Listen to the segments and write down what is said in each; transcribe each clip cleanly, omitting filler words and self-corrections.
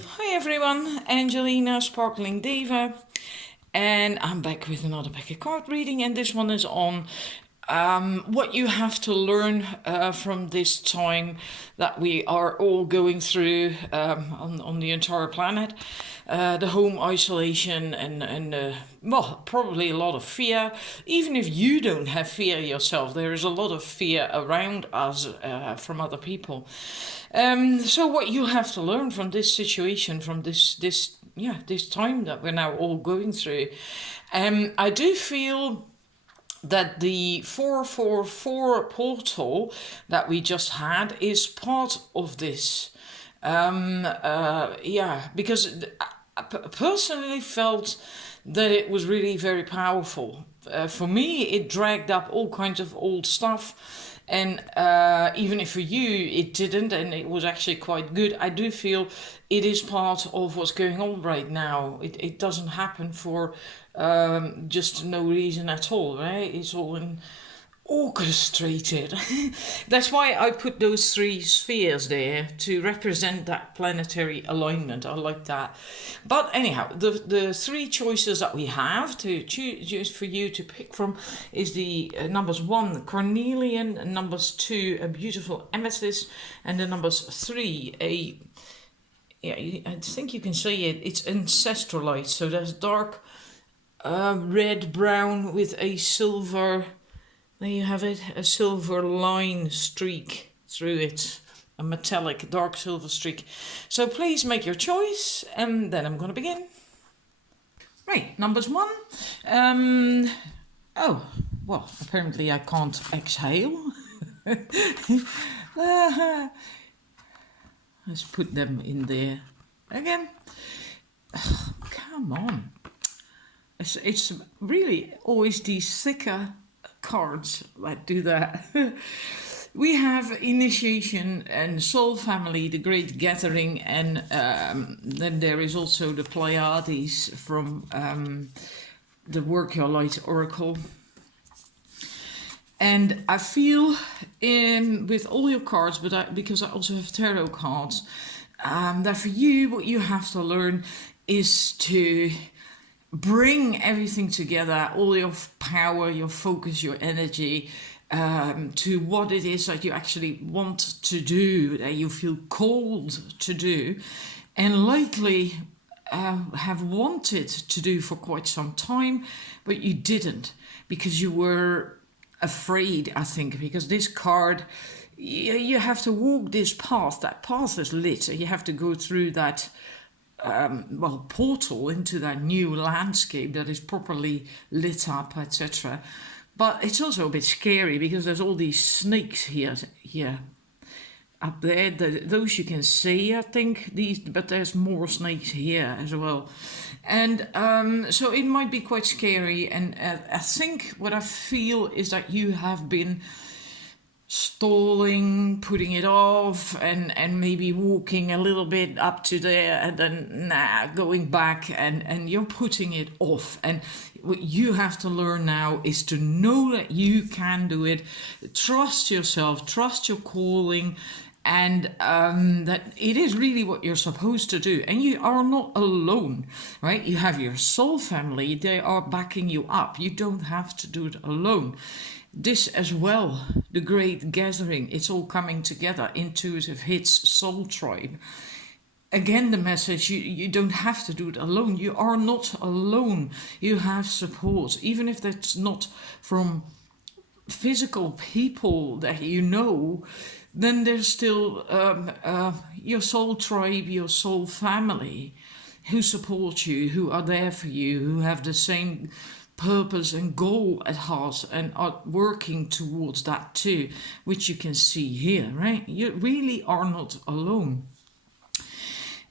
Hi everyone, Angelina, Sparkling Diva, and I'm back with another pack of card reading, and this one is on what you have to learn from this time that we are all going through on the entire planet. The home isolation and well, probably a lot of fear. Even if you don't have fear yourself, there is a lot of fear around us from other people. So what you have to learn from this situation, from this time that we're now all going through, I do feel that the 444 portal that we just had is part of this. Because I personally felt that it was really very powerful. For me, it dragged up all kinds of old stuff, and even if for you it didn't, and it was actually quite good, I do feel it is part of what's going on right now. It doesn't happen for just no reason at all, right? It's all in orchestrated. That's why I put those three spheres there to represent that planetary alignment. I like that. But anyhow, the three choices that we have to choose for you to pick from is the numbers 1, carnelian, numbers 2, a beautiful amethyst, and the numbers 3, a I think you can say it's ancestralite. So there's dark red brown with a silver, there you have it, a silver line streak through it, a metallic dark silver streak. So please make your choice, and then I'm going to begin. Right, numbers 1. Oh, well, apparently I can't exhale. Let's put them in there again. Come on. It's really always these thicker cards that do that. We have initiation and soul family, the great gathering, and then there is also the Pleiades from the Work Your Light Oracle. And I feel with all your cards, but because I also have tarot cards, that for you, what you have to learn is to bring everything together, all your power, your focus, your energy, to what it is that you actually want to do, that you feel called to do, and likely have wanted to do for quite some time, but you didn't because you were afraid, I think, because this card, you have to walk this path. That path is lit. You have to go through that portal into that new landscape that is properly lit up, etc. But it's also a bit scary because there's all these snakes here up there. Those you can see, I think, but there's more snakes here as well. And so it might be quite scary. And I think what I feel is that you have been stalling, putting it off, and maybe walking a little bit up to there and then going back, and you're putting it off. And what you have to learn now is to know that you can do it. Trust yourself, trust your calling, and that it is really what you're supposed to do. And you are not alone, right? You have your soul family, they are backing you up. You don't have to do it alone. This as well, the great gathering, it's all coming together. Intuitive hits, soul tribe. Again, the message, you don't have to do it alone. You are not alone. You have support, even if that's not from physical people that you know. Then there's still your soul tribe, your soul family, who support you, who are there for you, who have the same purpose and goal at heart and are working towards that too, which you can see here, right? You really are not alone.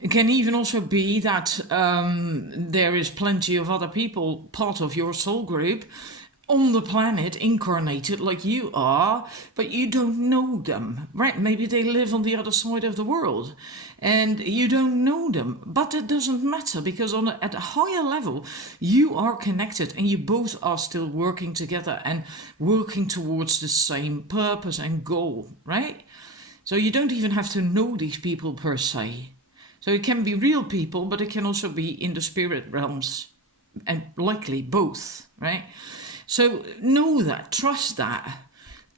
It can even also be that there is plenty of other people, part of your soul group, on the planet incarnated like you are, but you don't know them, right? Maybe they live on the other side of the world and you don't know them, but it doesn't matter because at a higher level you are connected and you both are still working together and working towards the same purpose and goal, right? So you don't even have to know these people per se. So it can be real people, but it can also be in the spirit realms, and likely both, right? So know that, trust that,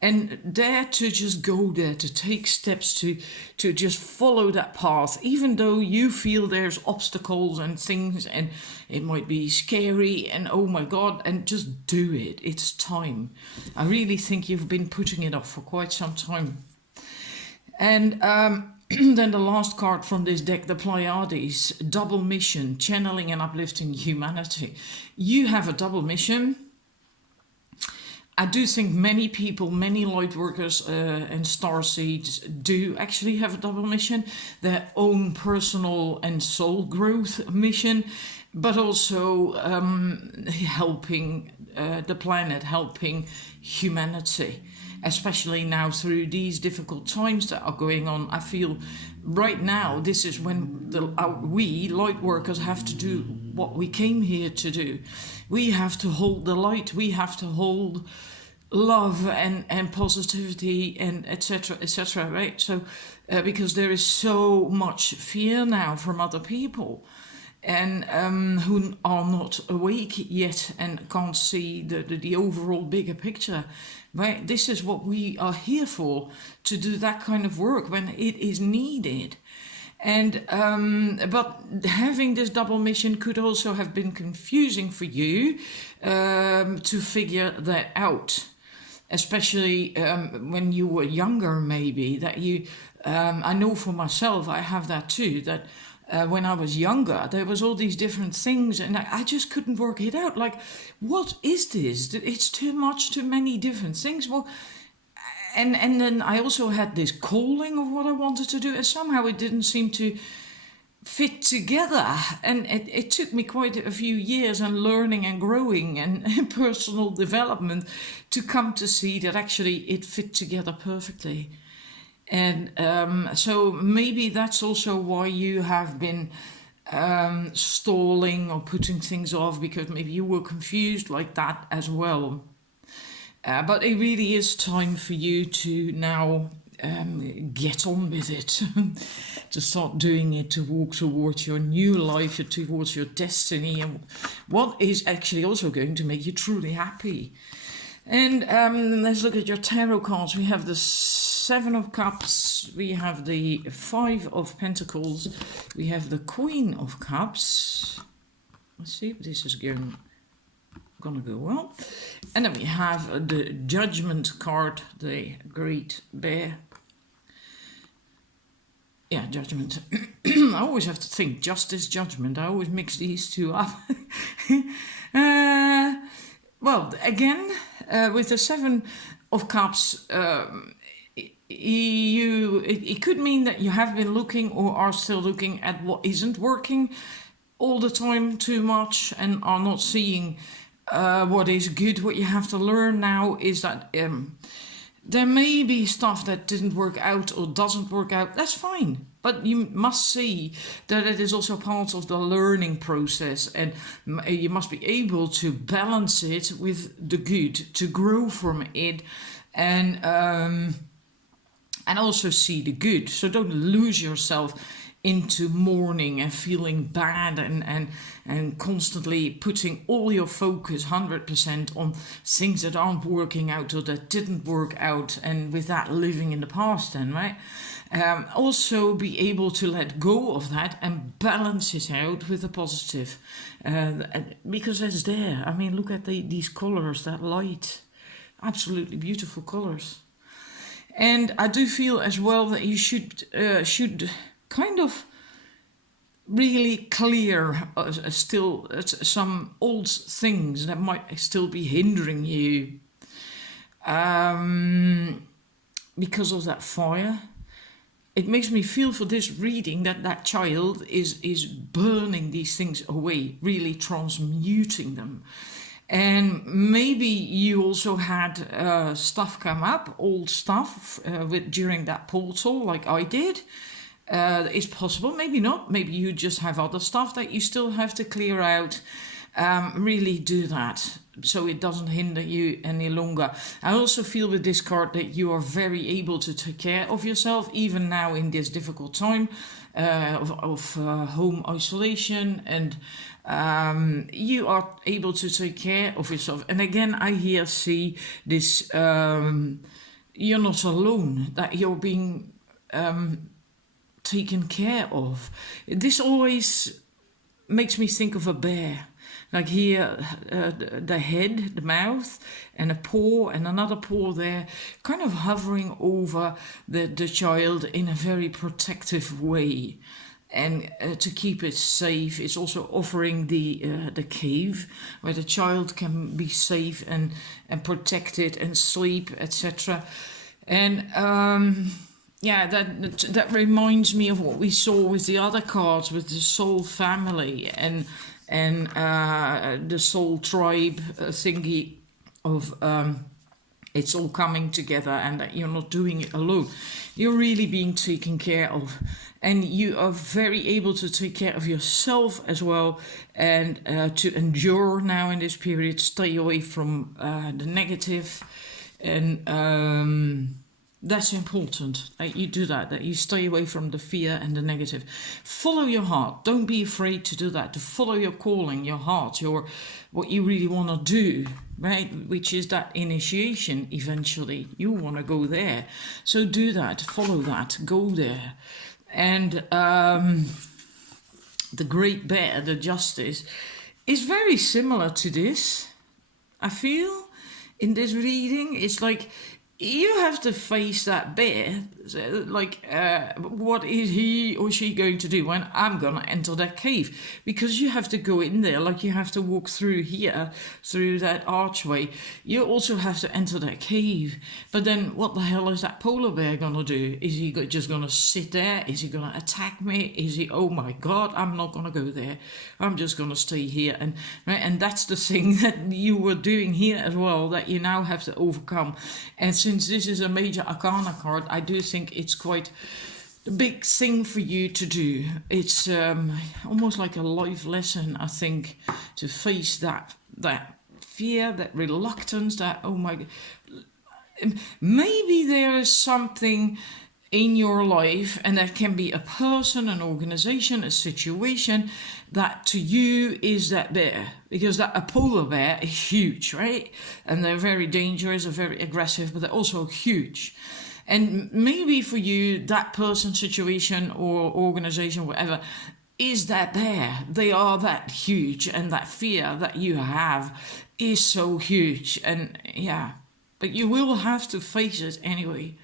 and dare to just go there, to take steps to just follow that path, even though you feel there's obstacles and things, and it might be scary, and oh my God, and just do it. It's time. I really think you've been putting it off for quite some time. And then the last card from this deck, the Pleiades, double mission, channeling and uplifting humanity. You have a double mission. I do think many people, many light workers and starseeds do actually have a double mission, their own personal and soul growth mission, but also helping the planet, helping humanity, especially now through these difficult times that are going on. I feel right now this is when we light workers have to do what we came here to do. We have to hold the light, we have to hold love and positivity and etc, right? So because there is so much fear now from other people, and who are not awake yet and can't see the overall bigger picture, right? This is what we are here for, to do that kind of work when it is needed. And but having this double mission could also have been confusing for you to figure that out, especially when you were younger, maybe, that you I know for myself, I have that too, that when I was younger, there was all these different things, and I just couldn't work it out. Like, what is this? It's too much, too many different things. Well, and then I also had this calling of what I wanted to do, and somehow it didn't seem to fit together. And it took me quite a few years and learning and growing and personal development to come to see that actually it fit together perfectly. And so maybe that's also why you have been stalling or putting things off, because maybe you were confused like that as well. But it really is time for you to now get on with it, to start doing it, to walk towards your new life, towards your destiny, and what is actually also going to make you truly happy. And let's look at your tarot cards. We have the Seven of Cups, we have the Five of Pentacles, we have the Queen of Cups. Let's see if this is gonna go well. And then we have the Judgment card, the Great Bear. Yeah, Judgment. I always have to think Justice, Judgment. I always mix these two up. Well, again, with the Seven of Cups, it could mean that you have been looking or are still looking at what isn't working all the time too much, and are not seeing what is good. What you have to learn now is that there may be stuff that didn't work out or doesn't work out. That's fine. But you must see that it is also part of the learning process, and you must be able to balance it with the good, to grow from it, and also see the good. So don't lose yourself into mourning and feeling bad and constantly putting all your focus 100% on things that aren't working out or that didn't work out, and with that living in the past then, right? Also be able to let go of that and balance it out with the positive, because it's there. I mean, look at these colors, that light, absolutely beautiful colors. And I do feel as well that you should kind of really clear still some old things that might still be hindering you because of that fire. It makes me feel for this reading that child is burning these things away, really transmuting them. And maybe you also had stuff come up, old stuff during that portal, like I did. It's possible, maybe not. Maybe you just have other stuff that you still have to clear out. Really do that so it doesn't hinder you any longer. I also feel with this card that you are very able to take care of yourself, even now in this difficult time. of home isolation, and you are able to take care of yourself. And again, I here see this, you're not alone, that you're being taken care of. This always makes me think of a bear. Like here, the head, the mouth, and a paw, and another paw there, kind of hovering over the child in a very protective way. And to keep it safe, it's also offering the cave where the child can be safe and protected and sleep, etc. And yeah, that reminds me of what we saw with the other cards, with the soul family and the soul tribe thingy of it's all coming together, and that you're not doing it alone. You're really being taken care of, and you are very able to take care of yourself as well, and to endure now in this period, stay away from the negative, and that's important, that you do that you stay away from the fear and the negative. Follow your heart. Don't be afraid to do that, to follow your calling, your heart, what you really want to do, right? Which is that initiation eventually. You want to go there. So do that, follow that, go there. And the great bear, the justice, is very similar to this, I feel, in this reading. It's like, you have to face that bear. Like, what is he or she going to do when I'm going to enter that cave? Because you have to go in there, like you have to walk through here, through that archway. You also have to enter that cave. But then what the hell is that polar bear going to do? Is he just going to sit there? Is he going to attack me? Is he, oh my God, I'm not going to go there. I'm just going to stay here. And right, and that's the thing that you were doing here as well, that you now have to overcome. And since this is a major arcana card, I do think it's quite a big thing for you to do. It's almost like a life lesson, I think, to face that fear, that reluctance, that, oh my, maybe there is something in your life, and that can be a person, an organization, a situation, that to you is that bear, because that a polar bear is huge, right? And they're very dangerous, they're very aggressive, but they're also huge. And maybe for you, that person, situation, or organization, whatever, is that bear. They are that huge, and that fear that you have is so huge. And yeah, but you will have to face it anyway.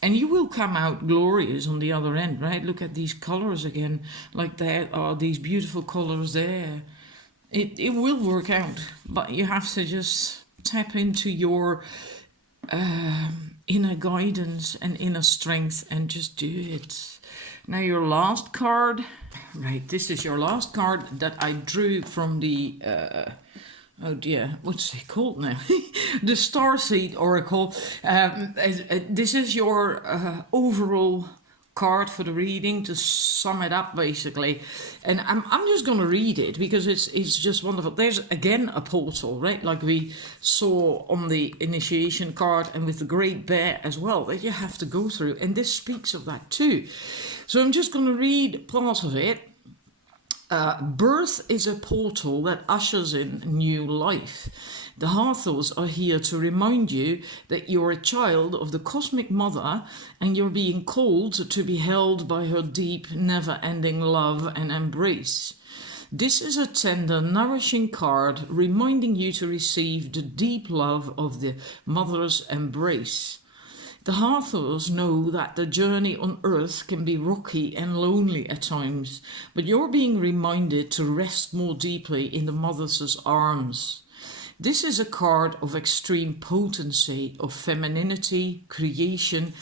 And you will come out glorious on the other end, right? Look at these colors again. Like there are these beautiful colors there. It will work out, but you have to just tap into your inner guidance and inner strength and just do it. Now your last card. Right, this is your last card that I drew from the... oh dear, what's it called now? The Starseed Oracle. This is your overall card for the reading, to sum it up basically. And I'm just going to read it because it's just wonderful. There's again a portal, right? Like we saw on the initiation card, and with the Great Bear as well, that you have to go through. And this speaks of that too. So I'm just going to read part of it. Birth is a portal that ushers in new life. The Hathors are here to remind you that you're a child of the cosmic mother, and you're being called to be held by her deep, never-ending love and embrace. This is a tender, nourishing card reminding you to receive the deep love of the mother's embrace. The Hathors know that the journey on earth can be rocky and lonely at times, but you're being reminded to rest more deeply in the mother's arms. This is a card of extreme potency, of femininity, creation,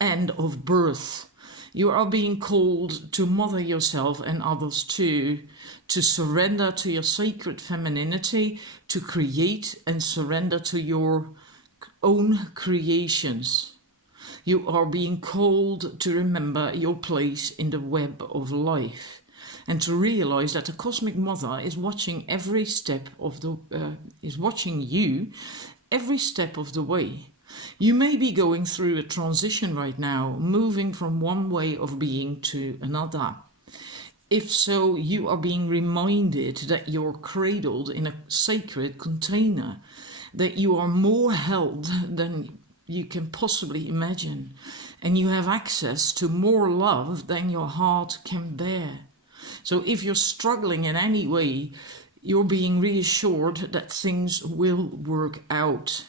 and of birth. You are being called to mother yourself and others too, to surrender to your sacred femininity, to create and surrender to your own creations. You are being called to remember your place in the web of life, and to realize that the cosmic mother is watching every step of the is watching you every step of the way. You may be going through a transition right now, moving from one way of being to another. If so, you are being reminded that you're cradled in a sacred container, that you are more held than you can possibly imagine, and you have access to more love than your heart can bear. So if you're struggling in any way, you're being reassured that things will work out.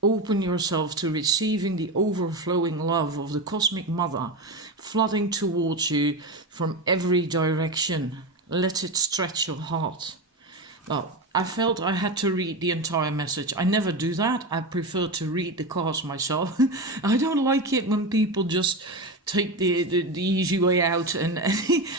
Open yourself to receiving the overflowing love of the Cosmic Mother flooding towards you from every direction. Let it stretch your heart. Well, I felt I had to read the entire message. I never do that. I prefer to read the cards myself. I don't like it when people just take the easy way out and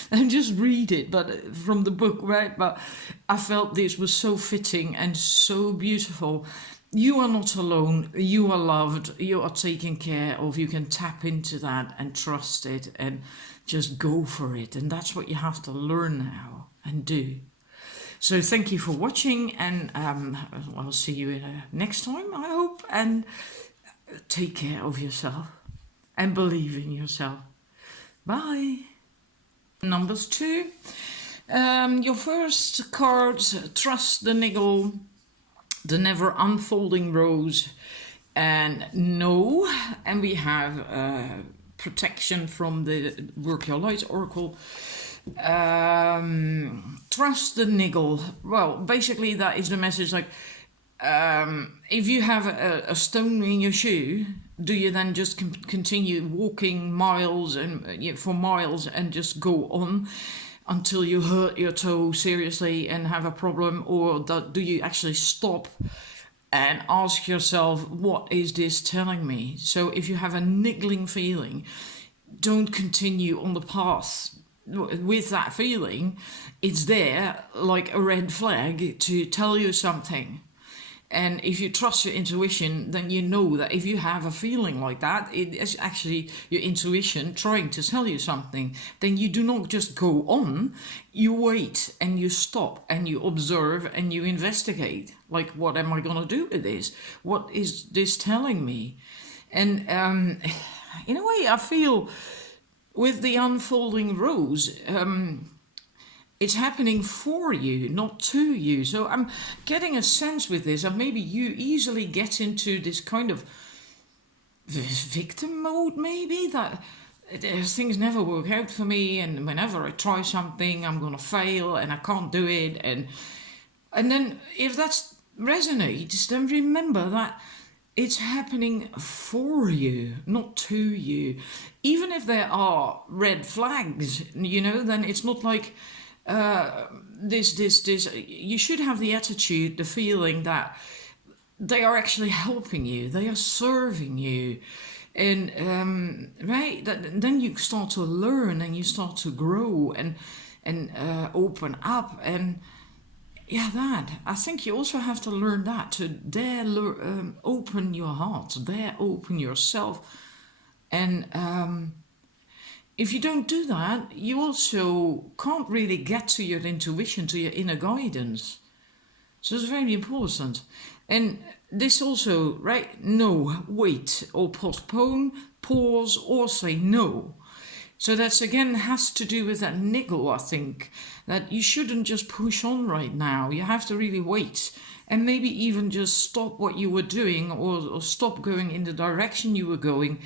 and just read it, but from the book, right? But I felt this was so fitting and so beautiful. You are not alone. You are loved. You are taken care of. You can tap into that and trust it and just go for it. And that's what you have to learn now and do. So thank you for watching, and I'll see you next time, I hope. And take care of yourself and believe in yourself. Bye. Numbers 2. Your first cards: trust the niggle, the never unfolding rose, and no. And we have protection from the Work Your Light Oracle. Trust the niggle. Well, basically that is the message, like, if you have a stone in your shoe, do you then just continue walking miles and for miles and just go on until you hurt your toe seriously and have a problem? Or do you actually stop and ask yourself, what is this telling me? So if you have a niggling feeling, don't continue on the path with that feeling. It's there like a red flag to tell you something. And if you trust your intuition, then you know that if you have a feeling like that, it is actually your intuition trying to tell you something. Then you do not just go on, you wait and you stop and you observe and you investigate. Like, what am I going to do with this? What is this telling me? And in a way, I feel with the unfolding rose, it's happening for you, not to you. So I'm getting a sense with this, and maybe you easily get into this kind of victim mode, maybe, that things never work out for me, and whenever I try something, I'm going to fail, and I can't do it. And then if that resonates, then remember that it's happening for you, not to you. Even if there are red flags, then it's not like this. You should have the attitude, the feeling that they are actually helping you, they are serving you. And right, then you start to learn and you start to grow and open up. And I think you also have to learn that, to dare open your heart, dare open yourself. And if you don't do that, you also can't really get to your intuition, to your inner guidance. So it's very important. And this also, right? No, wait, or postpone, pause, or say no. So that's again has to do with that niggle, I think, that you shouldn't just push on right now. You have to really wait and maybe even just stop what you were doing, or stop going in the direction you were going.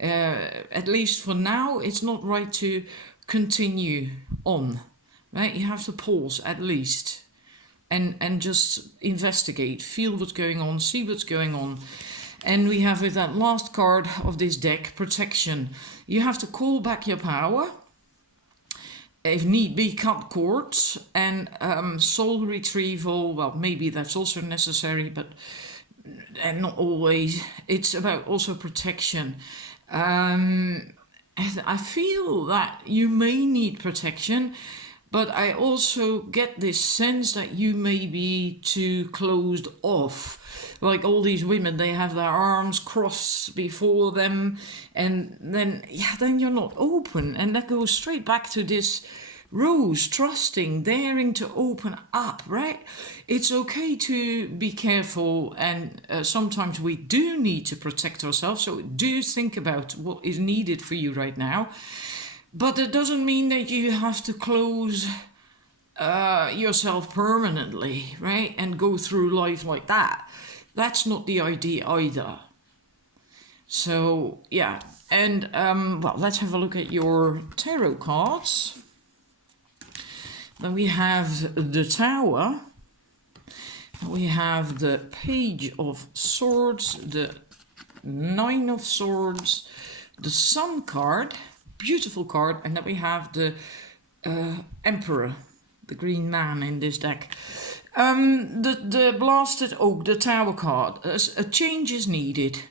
At least for now, it's not right to continue on, right? You have to pause at least and just investigate, feel what's going on, see what's going on. And we have with that last card of this deck, protection. You have to call back your power. If need be, cut cords. And soul retrieval, well, maybe that's also necessary, but and not always. It's about also protection. I feel that you may need protection, but I also get this sense that you may be too closed off. Like all these women, they have their arms crossed before them, and then you're not open. And that goes straight back to this Rose, trusting, daring to open up, right? It's okay to be careful, and sometimes we do need to protect ourselves. So do think about what is needed for you right now. But it doesn't mean that you have to close yourself permanently, right? And go through life like that. That's not the idea either. So, yeah. And, well, let's have a look at your tarot cards. Then we have the Tower. We have the Page of Swords, the Nine of Swords, the Sun card, beautiful card, and then we have the Emperor, the green man in this deck. The Blasted Oak, the Tower card. A change is needed,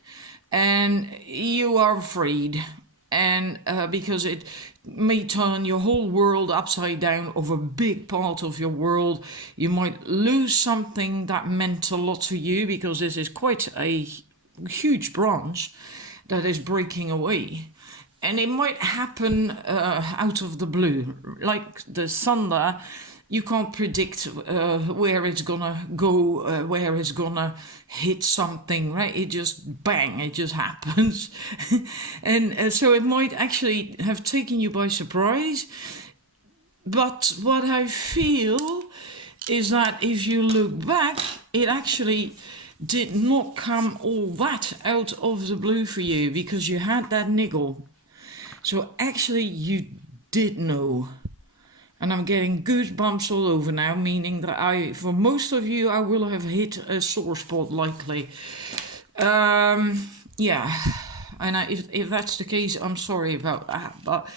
and you are afraid, and because it may turn your whole world upside down, of a big part of your world. You might lose something that meant a lot to you, because this is quite a huge branch that is breaking away. And it might happen out of the blue, like the thunder. You can't predict where it's gonna go, where it's gonna hit something, right? It just bang, it just happens. And so it might actually have taken you by surprise. But what I feel is that if you look back, it actually did not come all that out of the blue for you, because you had that niggle. So actually you did know. And I'm getting goosebumps all over now, meaning that for most of you, I will have hit a sore spot likely. Yeah, and if that's the case, I'm sorry about that. But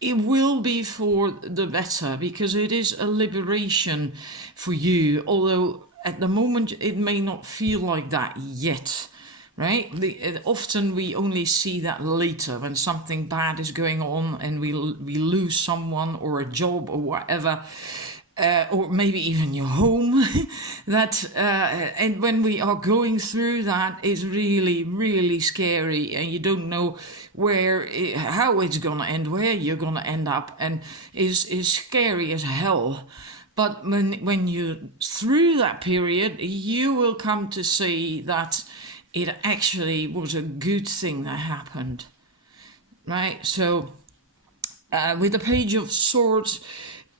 it will be for the better, because it is a liberation for you. Although at the moment, it may not feel like that yet. Right? Often we only see that later, when something bad is going on and we lose someone or a job or whatever, or maybe even your home. And when we are going through that, it's really, really scary, and you don't know how it's gonna end, where you're gonna end up, and is scary as hell. But when you're through that period, you will come to see that it actually was a good thing that happened, right? So with the Page of Swords,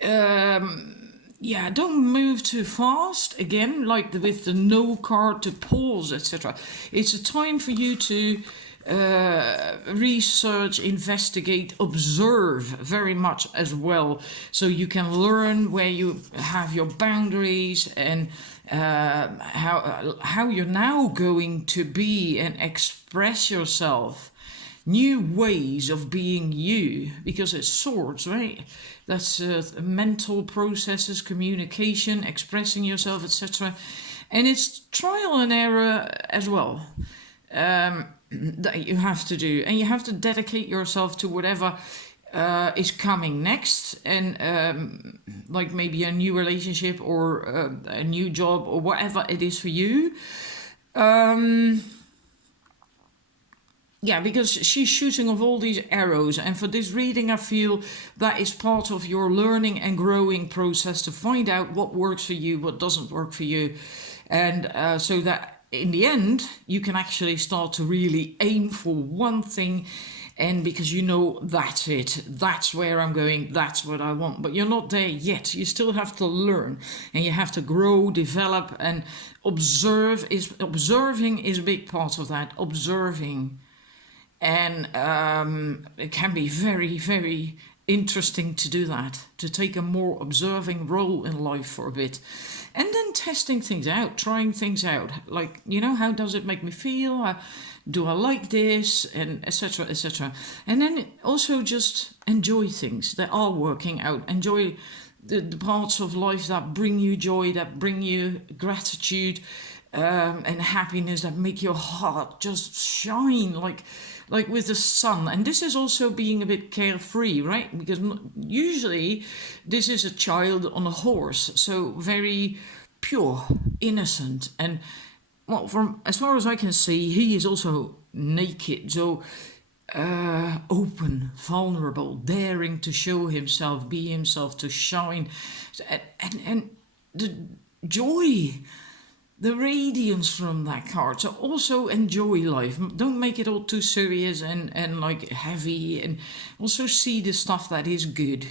yeah, don't move too fast. Again, like with the no card, to pause, etc. It's a time for you to research, investigate, observe very much as well, so you can learn where you have your boundaries, and how you're now going to be and express yourself, new ways of being you, because it's swords, right? That's mental processes, communication, expressing yourself, etc. And it's trial and error as well. That you have to do, and you have to dedicate yourself to whatever is coming next, and like maybe a new relationship or a new job or whatever it is for you. Yeah, because she's shooting off all these arrows, and for this reading I feel that is part of your learning and growing process, to find out what works for you, what doesn't work for you, and so that in the end, you can actually start to really aim for one thing, and because you know that's it, that's where I'm going, that's what I want. But you're not there yet. You still have to learn, and you have to grow, develop, and observing is a big part of that. Observing, and it can be very, very interesting to do that, to take a more observing role in life for a bit. And then testing things out, trying things out, like, how does it make me feel? Do I like this? And etc., etc. And then also just enjoy things that are working out. Enjoy the parts of life that bring you joy, that bring you gratitude, and happiness, that make your heart just shine like with the sun. And this is also being a bit carefree, right? Because usually this is a child on a horse, so very pure, innocent, and well, from as far as I can see, he is also naked. So open, vulnerable, daring to show himself, be himself, to shine. And the joy, the radiance from that card. So also enjoy life. Don't make it all too serious and like heavy. And also see the stuff that is good.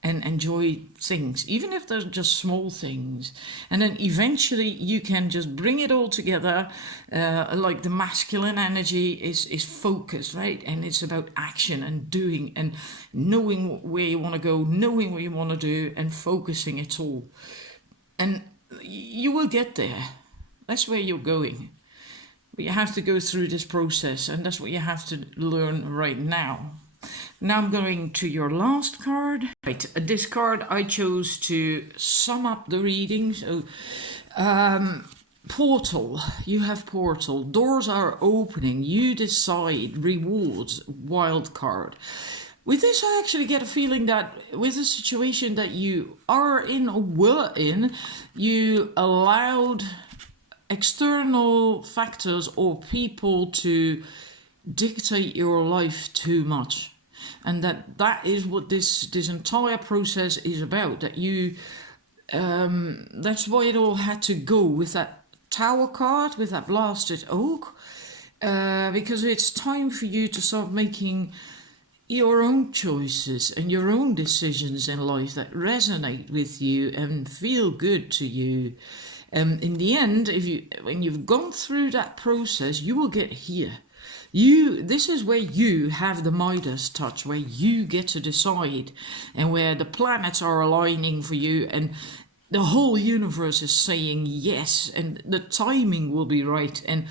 And enjoy things, even if they're just small things. And then eventually you can just bring it all together. Like the masculine energy is focused, right? And it's about action and doing and knowing where you want to go, knowing what you want to do, and focusing it all. And you will get there. That's where you're going. But you have to go through this process, and that's what you have to learn right now. Now I'm going to your last card. Right, this card I chose to sum up the reading. So, portal. You have portal. Doors are opening. You decide. Rewards. Wild card. With this, I actually get a feeling that with the situation that you are in or were in, you allowed external factors or people to dictate your life too much. And that is what this entire process is about. That you, that's why it all had to go with that Tower card, with that blasted oak, because it's time for you to start making your own choices and your own decisions in life that resonate with you and feel good to you. In the end, when you've gone through that process, you will get here. This is where you have the Midas touch, where you get to decide, and where the planets are aligning for you, and the whole universe is saying yes, and the timing will be right, and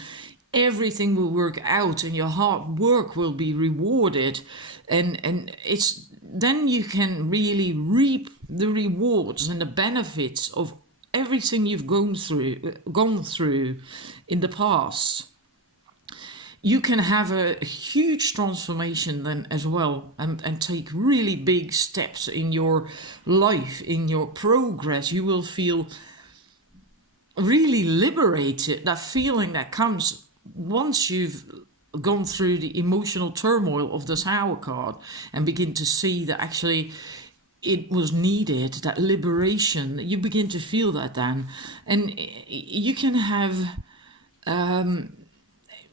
everything will work out, and your hard work will be rewarded, and it's then you can really reap the rewards and the benefits of everything you've gone through in the past. You can have a huge transformation then as well, and take really big steps in your life, in your progress. You will feel really liberated, that feeling that comes once you've gone through the emotional turmoil of the Tower card and begin to see that actually it was needed, that liberation. You begin to feel that then, and you can have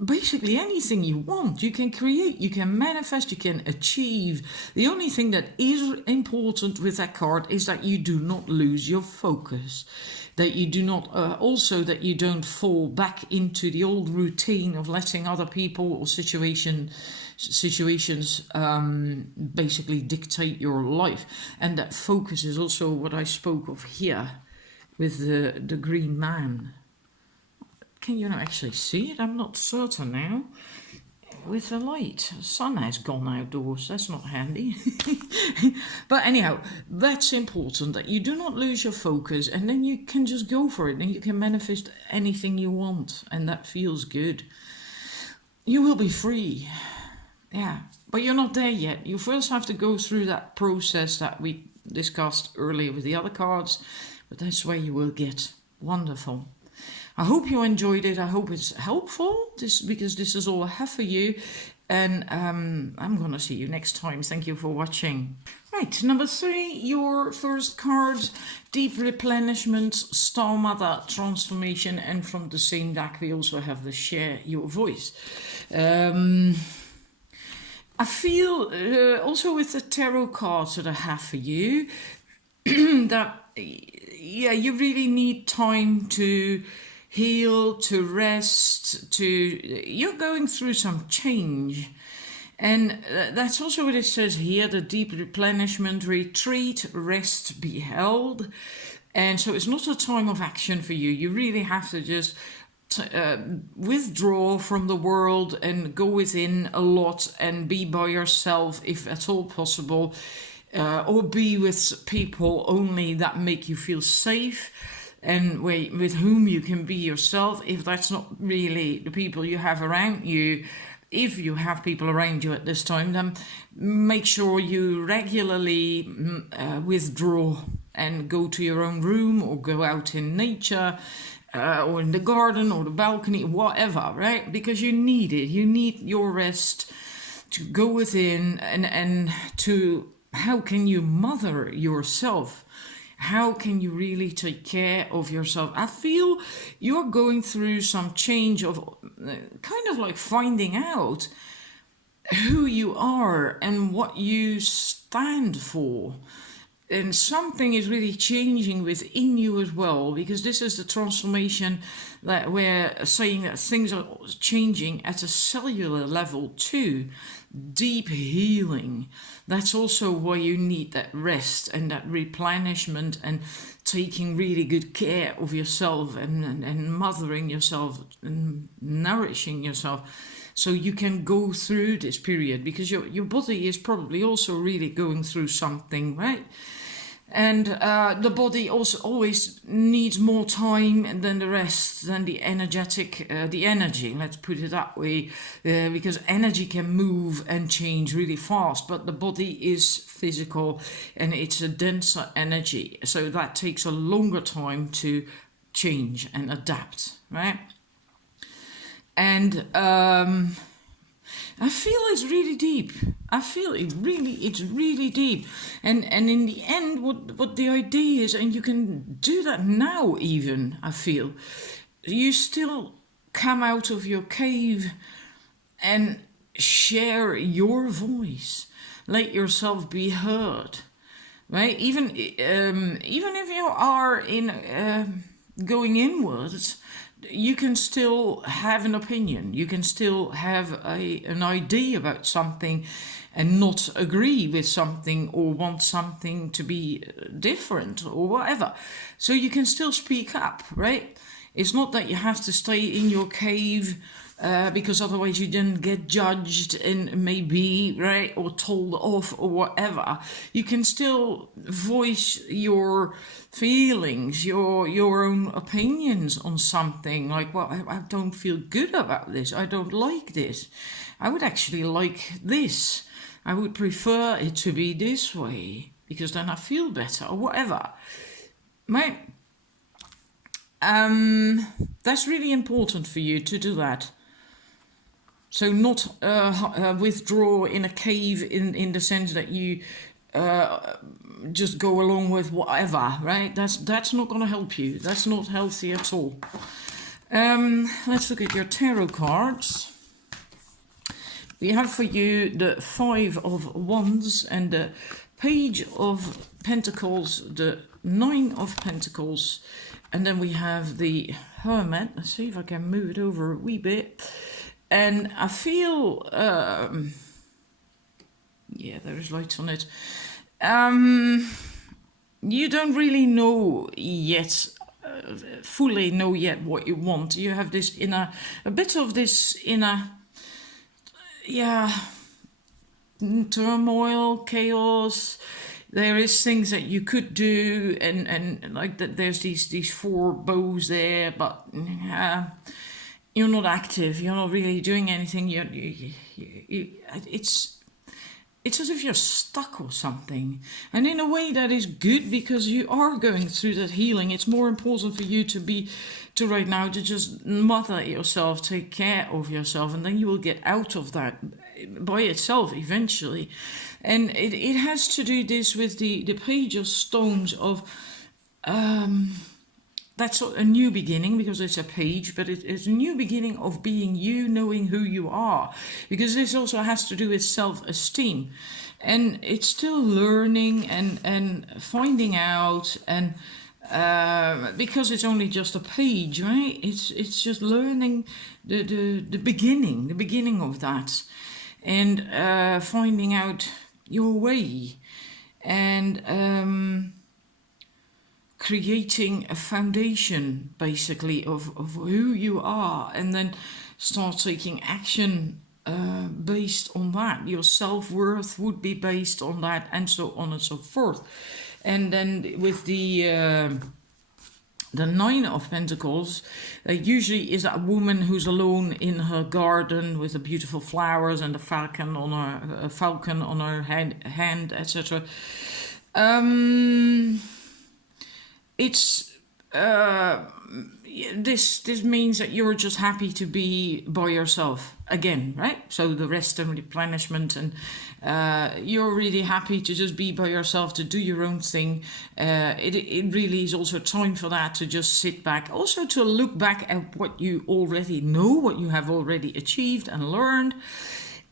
basically anything you want. You can create, you can manifest, you can achieve. The only thing that is important with that card is that you do not lose your focus, that you do not also that you don't fall back into the old routine of letting other people or situations basically dictate your life. And that focus is also what I spoke of here with the green man. Can you not actually see it? I'm not certain now. With the light, the sun has gone outdoors. That's not handy. But anyhow, that's important, that you do not lose your focus, and then you can just go for it, and you can manifest anything you want, and that feels good. You will be free. Yeah, but you're not there yet. You first have to go through that process that we discussed earlier with the other cards, but that's where you will get. Wonderful. I hope you enjoyed it. I hope it's helpful, because this is all I have for you. And I'm going to see you next time. Thank you for watching. Right, number 3, your first card, Deep Replenishment, Star Mother Transformation. And from the same deck, we also have the Share Your Voice. I feel also with the tarot cards that I have for you, that, yeah, you really need time to heal, to rest, you're going through some change. And that's also what it says here, the deep replenishment, retreat, rest, be held. And so it's not a time of action for you. You really have to just withdraw from the world and go within a lot and be by yourself if at all possible, or be with people only that make you feel safe, and with whom you can be yourself. If that's not really the people you have around you, if you have people around you at this time, then make sure you regularly withdraw and go to your own room, or go out in nature, or in the garden or the balcony, whatever, right? Because you need it. You need your rest go within and to how can you mother yourself? How can you really take care of yourself? I feel you're going through some change of kind of like finding out who you are and what you stand for. And something is really changing within you as well, because this is the transformation that we're saying that things are changing at a cellular level too. Deep healing. That's also why you need that rest and that replenishment and taking really good care of yourself and mothering yourself and nourishing yourself, so you can go through this period, because your body is probably also really going through something, right? And the body also always needs more time than the rest, than the energy, let's put it that way, because energy can move and change really fast, but the body is physical and it's a denser energy, so that takes a longer time to change and adapt, right? And I feel it's really deep. I feel it's really deep. And in the end, what the idea is, and you can do that now even, I feel, you still come out of your cave and share your voice. Let yourself be heard, right? Even if you are in going inwards, you can still have an opinion. You can still have an idea about something and not agree with something or want something to be different or whatever. So you can still speak up, right? It's not that you have to stay in your cave because otherwise you then get judged and maybe, right, or told off or whatever. You can still voice your feelings, your own opinions on something, like, well, I don't feel good about this, I don't like this, I would actually like this, I would prefer it to be this way because then I feel better or whatever, right? That's really important for you to do that. So not withdraw in a cave in the sense that you just go along with whatever, right? That's not going to help you. That's not healthy at all. Let's look at your tarot cards. We have for you the Five of Wands and the Page of Pentacles, the Nine of Pentacles, and then we have the Hermit. Let's see if I can move it over a wee bit. And I feel, yeah, there is light on it. You don't really know yet, fully know yet what you want. You have this inner, a bit of this inner, yeah, turmoil, chaos. There is things that you could do, and like that. There's these four bows there, but you're not active. You're not really doing anything. It's as if you're stuck or something. And in a way that is good, because you are going through that healing. It's more important for you to right now to just mother yourself, take care of yourself, and then you will get out of that by itself eventually. And it has to do this with the Page of Stones of that's a new beginning, because it's a page, but it's a new beginning of being you, knowing who you are, because this also has to do with self-esteem, and it's still learning and finding out, and because it's only just a page, right? It's just learning the beginning of that, and finding out your way, and creating a foundation basically of who you are, and then start taking action based on that. Your self-worth would be based on that, and so on and so forth. And then with the Nine of Pentacles, usually is a woman who's alone in her garden with the beautiful flowers and a falcon on her hand, etc. It's this means that you're just happy to be by yourself again, right? So the rest and replenishment, and you're really happy to just be by yourself, to do your own thing. It really is also time for that, to just sit back, also to look back at what you already know, what you have already achieved and learned.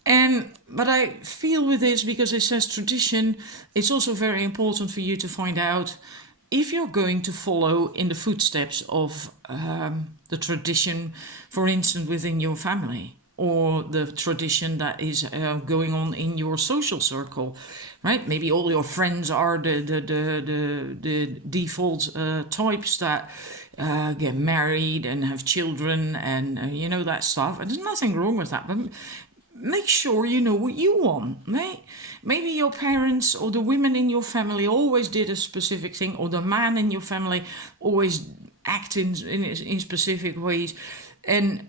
But I feel with this, because it says tradition, it's also very important for you to find out if you're going to follow in the footsteps of the tradition, for instance, within your family, or the tradition that is going on in your social circle, right? Maybe all your friends are the default types that get married and have children, and you know, that stuff. And there's nothing wrong with that, but make sure you know what you want, right? Maybe your parents or the women in your family always did a specific thing, or the man in your family always acted in specific ways, and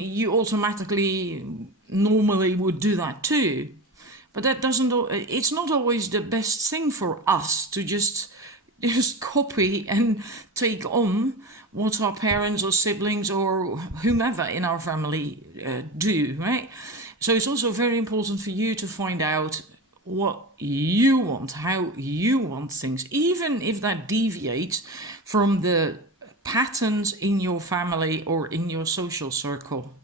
you automatically normally would do that too. But that doesn't. It's not always the best thing for us to just copy and take on what our parents or siblings or whomever in our family do, right? So it's also very important for you to find out what you want, how you want things, even if that deviates from the patterns in your family or in your social circle.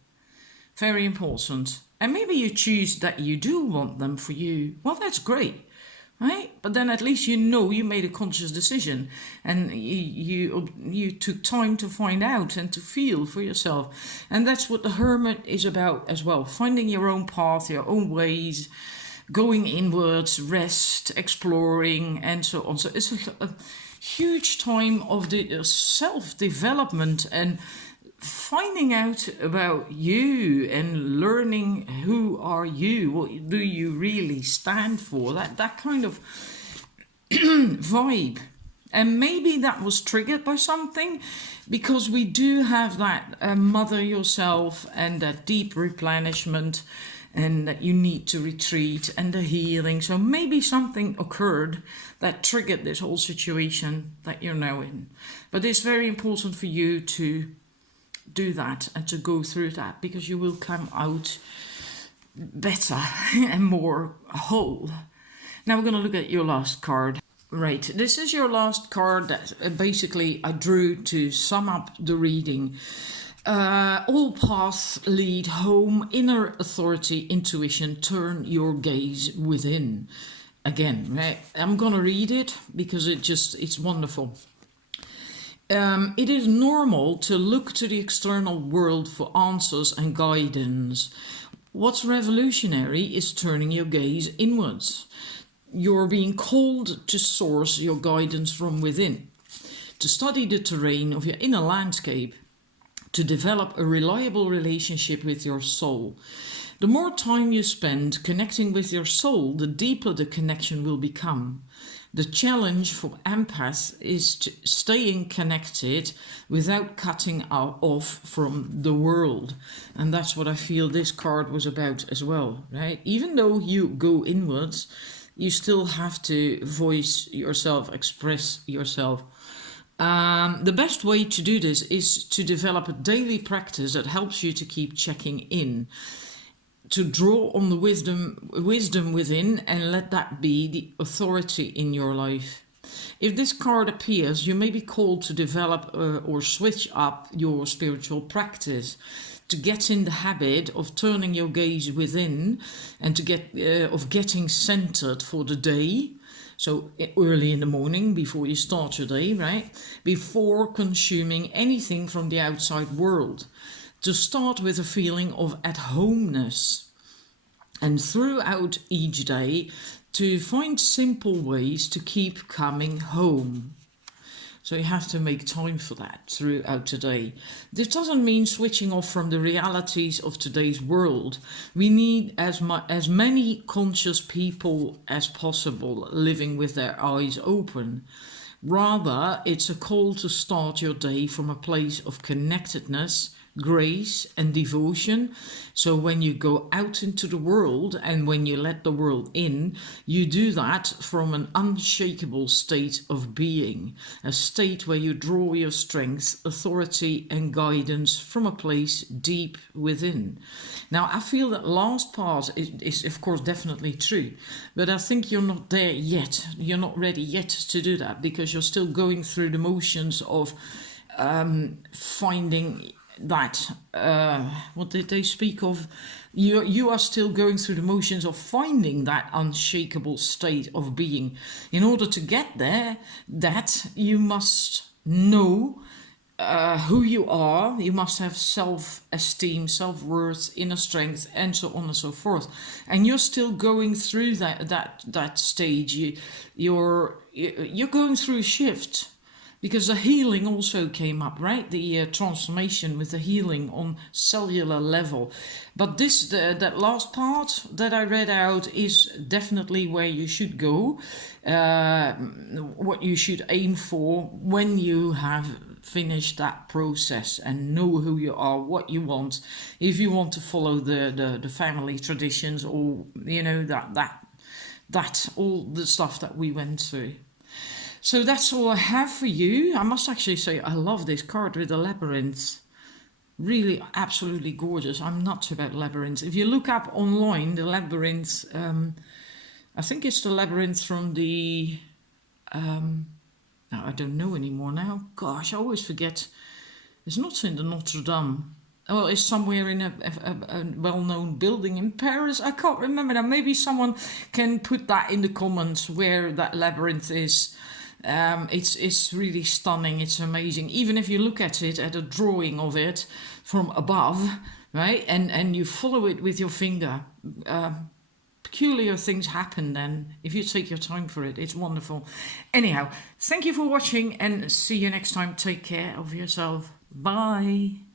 Very important. And maybe you choose that you do want them for you. Well, that's great. Right? But then at least you know you made a conscious decision, and you took time to find out and to feel for yourself. And that's what the hermit is about as well. Finding your own path, your own ways, going inwards, rest, exploring, and so on. So it's a huge time of the self-development and finding out about you and learning who are you, what do you really stand for, that kind of vibe. And maybe that was triggered by something, because we do have that mother yourself and that deep replenishment, and that you need to retreat and the healing. So maybe something occurred that triggered this whole situation that you're now in. But it's very important for you to do that and to go through that, because you will come out better and more whole. Now we're going to look at your last card. Right, this is your last card that basically I drew to sum up the reading. All paths lead home, inner authority, intuition, turn your gaze within. Again, right? I'm going to read it because it's wonderful. It is normal to look to the external world for answers and guidance. What's revolutionary is turning your gaze inwards. You're being called to source your guidance from within, to study the terrain of your inner landscape, to develop a reliable relationship with your soul. The more time you spend connecting with your soul, the deeper the connection will become. The challenge for empaths is staying connected without cutting off from the world. And that's what I feel this card was about as well, right? Even though you go inwards, you still have to voice yourself, express yourself. The best way to do this is to develop a daily practice that helps you to keep checking in, to draw on the wisdom within, and let that be the authority in your life. If this card appears, you may be called to develop or switch up your spiritual practice, to get in the habit of turning your gaze within, and to getting centered for the day. So early in the morning, before you start your day, right? Before consuming anything from the outside world. To start with a feeling of at-homeness, and throughout each day to find simple ways to keep coming home. So you have to make time for that throughout the day. This doesn't mean switching off from the realities of today's world. We need as many conscious people as possible living with their eyes open. Rather, it's a call to start your day from a place of connectedness grace and devotion. So when you go out into the world and when you let the world in, you do that from an unshakable state of being, a state where you draw your strength, authority and guidance from a place deep within. Now I feel that last part is of course definitely true, but I think you're not there yet. You're not ready yet to do that because you're still going through the motions of finding that what did they speak of, you are still going through the motions of finding that unshakable state of being. In order to get there, that you must know who you are. You must have self-esteem, self-worth, inner strength, and so on and so forth. And you're still going through that stage. You're going through a shift. Because the healing also came up, right? The transformation with the healing on cellular level. But that last part that I read out is definitely where you should go. What you should aim for when you have finished that process and know who you are, what you want. If you want to follow the family traditions, or that all the stuff that we went through. So that's all I have for you. I must actually say I love this card with the labyrinth. Really absolutely gorgeous. I'm nuts about labyrinths. If you look up online, the labyrinth, I think it's the labyrinth from the... I don't know anymore now. Gosh, I always forget. It's not in the Notre Dame. Well, it's somewhere in a well-known building in Paris. I can't remember now. Maybe someone can put that in the comments where that labyrinth is. It's really stunning. It's amazing. Even if you look at it, at a drawing of it from above, right, and you follow it with your finger, peculiar things happen then if you take your time for it. It's wonderful. Anyhow, thank you for watching and see you next time. Take care of yourself. Bye.